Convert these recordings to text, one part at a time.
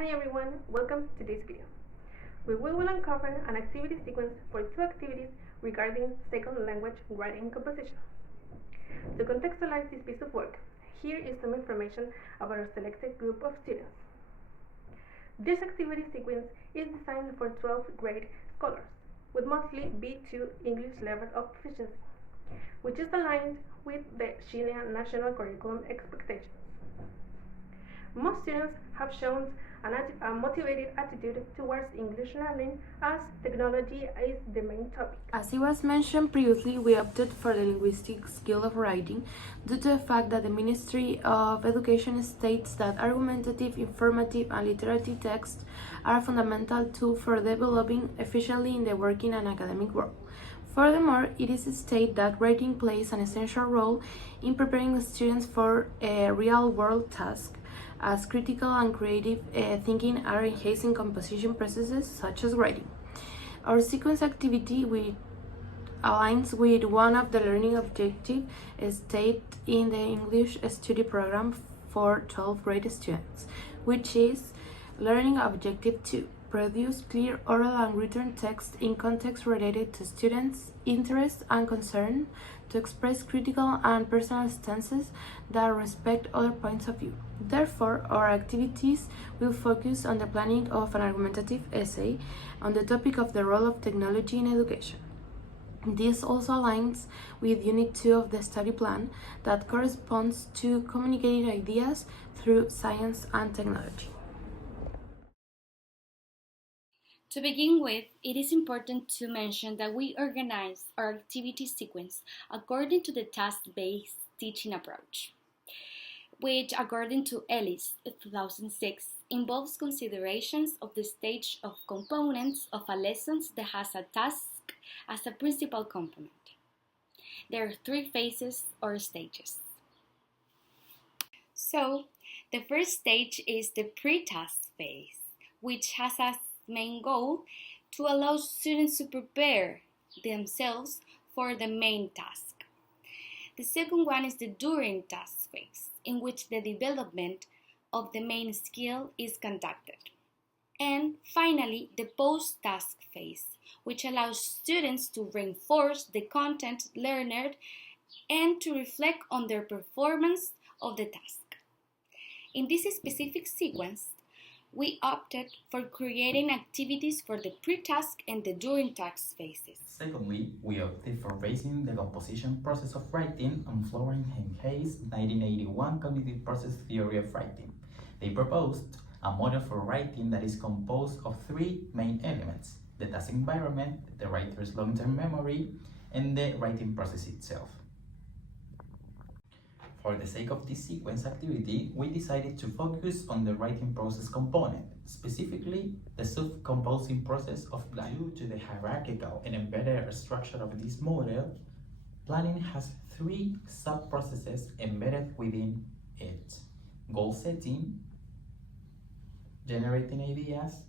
Hi everyone, welcome to this video. We will uncover an activity sequence for two activities regarding second language writing composition. To contextualize this piece of work, here is some information about our selected group of students. This activity sequence is designed for 12th grade scholars with mostly B2 English level of proficiency, which is aligned with the Chilean national curriculum expectations. Most students have shown a motivated attitude towards English learning as technology is the main topic. As it was mentioned previously, we opted for the linguistic skill of writing due to the fact that the Ministry of Education states that argumentative, informative, and literary texts are a fundamental tool for developing efficiently in the working and academic world. Furthermore, it is stated that writing plays an essential role in preparing students for a real-world task, as critical and creative thinking are enhancing composition processes such as writing. Our sequence activity aligns with one of the learning objectives stated in the English study program for 12th grade students, which is Learning Objective 2. Produce clear oral and written text in context related to students' interests and concern to express critical and personal stances that respect other points of view. Therefore, our activities will focus on the planning of an argumentative essay on the topic of the role of technology in education. This also aligns with Unit 2 of the study plan that corresponds to communicating ideas through science and technology. To begin with, it is important to mention that we organize our activity sequence according to the task-based teaching approach, which, according to Ellis 2006, involves considerations of the stage of components of a lesson that has a task as a principal component. There are three phases or stages. So, the first stage is the pre-task phase, which has as main goal to allow students to prepare themselves for the main task. The second one is the during task phase, in which the development of the main skill is conducted. And finally, the post-task phase, which allows students to reinforce the content learned and to reflect on their performance of the task. In this specific sequence, we opted for creating activities for the pre-task and the during-task phases. Secondly, we opted for basing the composition process of writing on Florence and Hayes' 1981 cognitive process theory of writing. They proposed a model for writing that is composed of three main elements: the task environment, the writer's long-term memory, and the writing process itself. For the sake of this sequence activity, we decided to focus on the writing process component, specifically the self-composing process of planning. Due to the hierarchical and embedded structure of this model, planning has three sub-processes embedded within it: goal setting, generating ideas,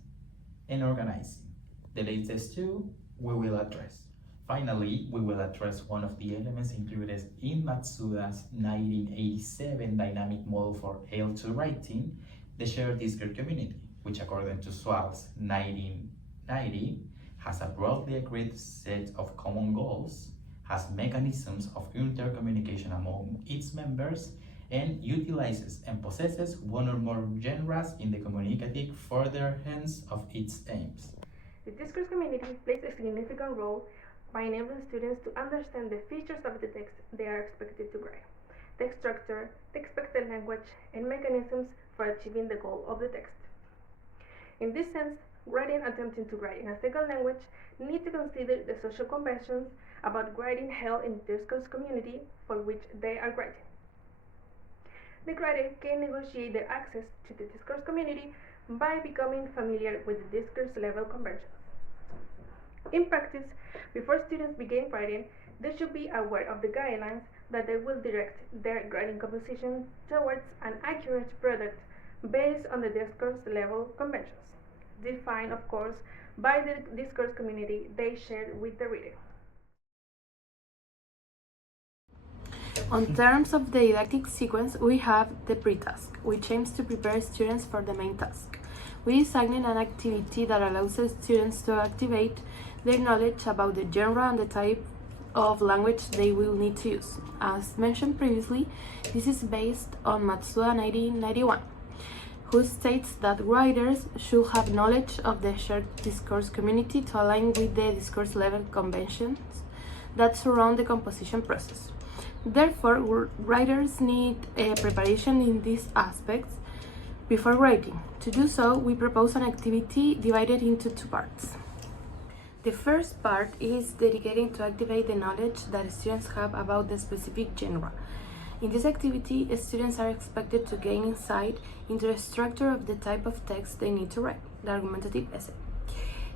and organizing. The latest two we will address. Finally, we will address one of the elements included in Matsuda's 1987 dynamic model for L2 writing, the shared discourse community, which according to Swal's 1990 has a broadly agreed set of common goals, has mechanisms of intercommunication among its members, and utilizes and possesses one or more genres in the communicative furtherance of its aims. The discourse community plays a significant role by enabling students to understand the features of the text they are expected to write, text structure, the expected language, and mechanisms for achieving the goal of the text. In this sense, writing attempting to write in a second language need to consider the social conventions about writing held in the discourse community for which they are writing. The writer can negotiate their access to the discourse community by becoming familiar with the discourse level conventions. In practice, before students begin writing, they should be aware of the guidelines that they will direct their writing composition towards an accurate product based on the discourse level conventions, defined, of course, by the discourse community they share with the reader. On terms of the didactic sequence, we have the pre-task, which aims to prepare students for the main task. we designed an activity that allows the students to activate their knowledge about the genre and the type of language they will need to use. As mentioned previously, this is based on Matsuda 1991, who states that writers should have knowledge of the shared discourse community to align with the discourse level conventions that surround the composition process. Therefore, writers need a preparation in these aspects before writing. To do so, we propose an activity divided into two parts. The first part is dedicated to activate the knowledge that students have about the specific genre. In this activity, students are expected to gain insight into the structure of the type of text they need to write, the argumentative essay.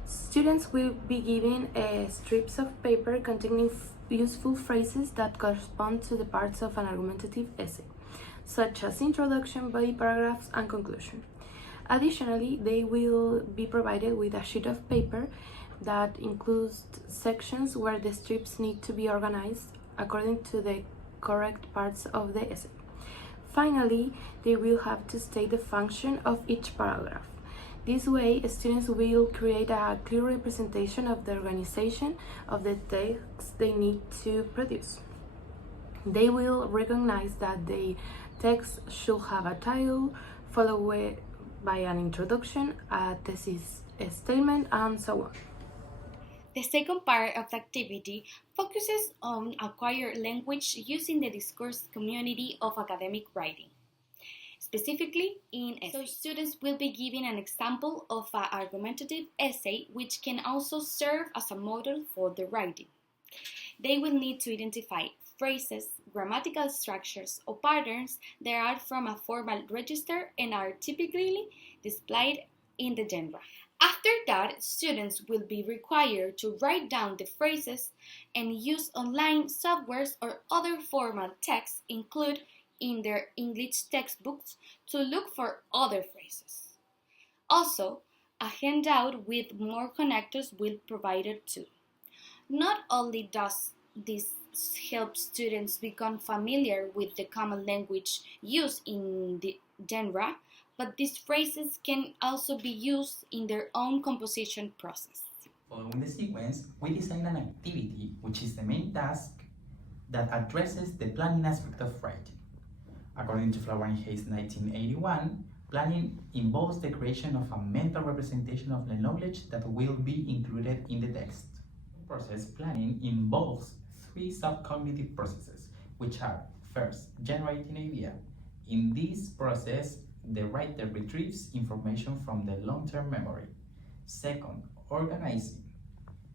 Students will be given strips of paper containing useful phrases that correspond to the parts of an argumentative essay, such as introduction, body paragraphs, and conclusion. Additionally, they will be provided with a sheet of paper that includes sections where the strips need to be organized according to the correct parts of the essay. Finally, they will have to state the function of each paragraph. This way, students will create a clear representation of the organization of the text they need to produce. They will recognize that the text should have a title, followed by an introduction, a thesis statement, and so on. The second part of the activity focuses on acquired language using the discourse community of academic writing, specifically in essays. So students will be given an example of an argumentative essay which can also serve as a model for the writing. They will need to identify phrases, grammatical structures, or patterns that are from a formal register and are typically displayed in the genre. After that, students will be required to write down the phrases and use online softwares or other formal texts included in their English textbooks to look for other phrases. Also, a handout with more connectors will be provided too. Not only does this help students become familiar with the common language used in the genre, but these phrases can also be used in their own composition process. Following the sequence, we design an activity which is the main task that addresses the planning aspect of writing. According to Flower and Hayes 1981, planning involves the creation of a mental representation of the knowledge that will be included in the text. Process planning involves three subcognitive processes, which are: first, generating idea. In this process, the writer retrieves information from the long-term memory. Second, organizing,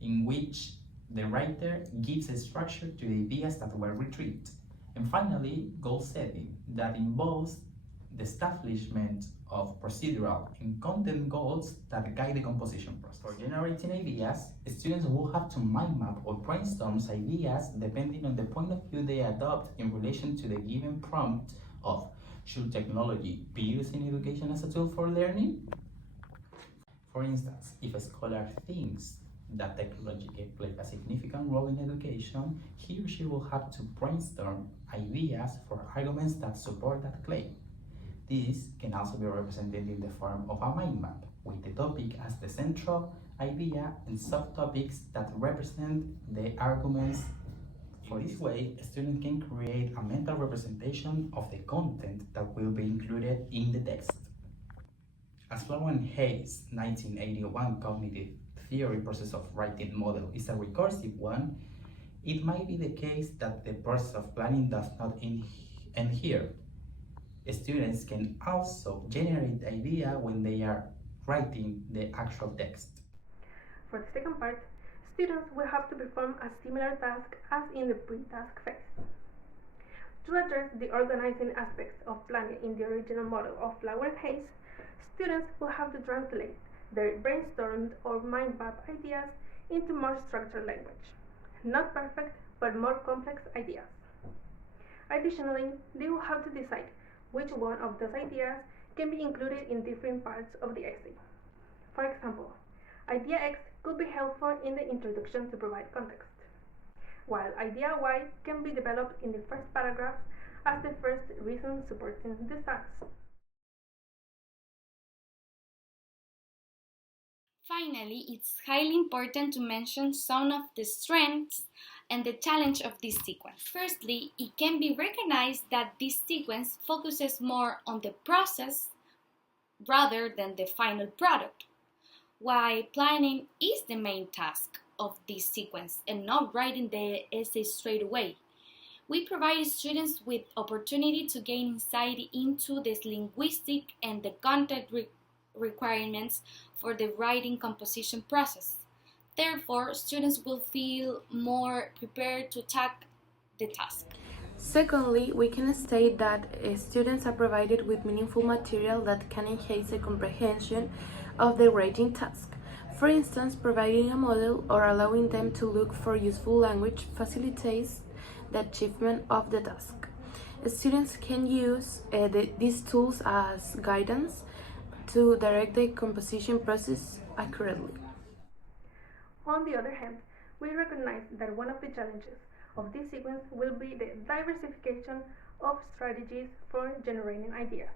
in which the writer gives a structure to the ideas that were retrieved. And finally, goal setting, that involves the establishment of procedural and content goals that guide the composition process. For generating ideas, students will have to mind map or brainstorm ideas depending on the point of view they adopt in relation to the given prompt of: should technology be used in education as a tool for learning? For instance, if a scholar thinks that technology can play a significant role in education, he or she will have to brainstorm ideas for arguments that support that claim. This can also be represented in the form of a mind map, with the topic as the central idea and subtopics that represent the arguments. In this way, a student can create a mental representation of the content that will be included in the text. As Flower and Hayes' 1981 cognitive theory process of writing model is a recursive one, it might be the case that the process of planning does not end here. Students can also generate idea when they are writing the actual text. For the second part, students will have to perform a similar task as in the pre-task phase. To address the organizing aspects of planning in the original model of Flower and Hayes, students will have to translate their brainstormed or mind map ideas into more structured language. Not perfect, but more complex ideas. Additionally, they will have to decide which one of those ideas can be included in different parts of the essay. For example, idea X could be helpful in the introduction to provide context, while idea Y can be developed in the first paragraph as the first reason supporting the stance. Finally, it's highly important to mention some of the strengths and the challenge of this sequence. Firstly, it can be recognized that this sequence focuses more on the process rather than the final product, while planning is the main task of this sequence and not writing the essay straight away. We provide students with opportunity to gain insight into the linguistic and the content requirements for the writing composition process. Therefore, students will feel more prepared to tackle the task. Secondly, we can state that students are provided with meaningful material that can enhance the comprehension of the writing task. For instance, providing a model or allowing them to look for useful language facilitates the achievement of the task. Students can use these tools as guidance to direct the composition process accurately. On the other hand, we recognize that one of the challenges of this sequence will be the diversification of strategies for generating ideas.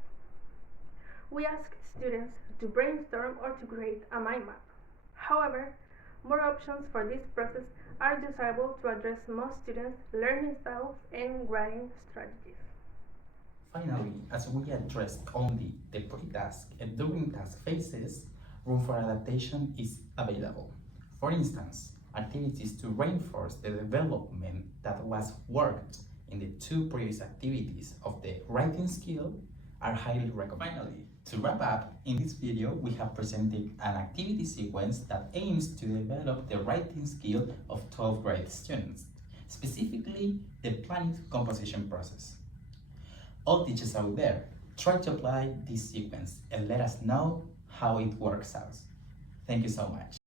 We ask students to brainstorm or to create a mind map. However, more options for this process are desirable to address most students' learning styles and writing strategies. Finally, as we addressed only the pre-task and during task phases, room for adaptation is available. For instance, activities to reinforce the development that was worked in the two previous activities of the writing skill are highly recommended. Finally, to wrap up, in this video we have presented an activity sequence that aims to develop the writing skill of 12th grade students, specifically the planning composition process. All teachers out there, try to apply this sequence and let us know how it works out. Thank you so much.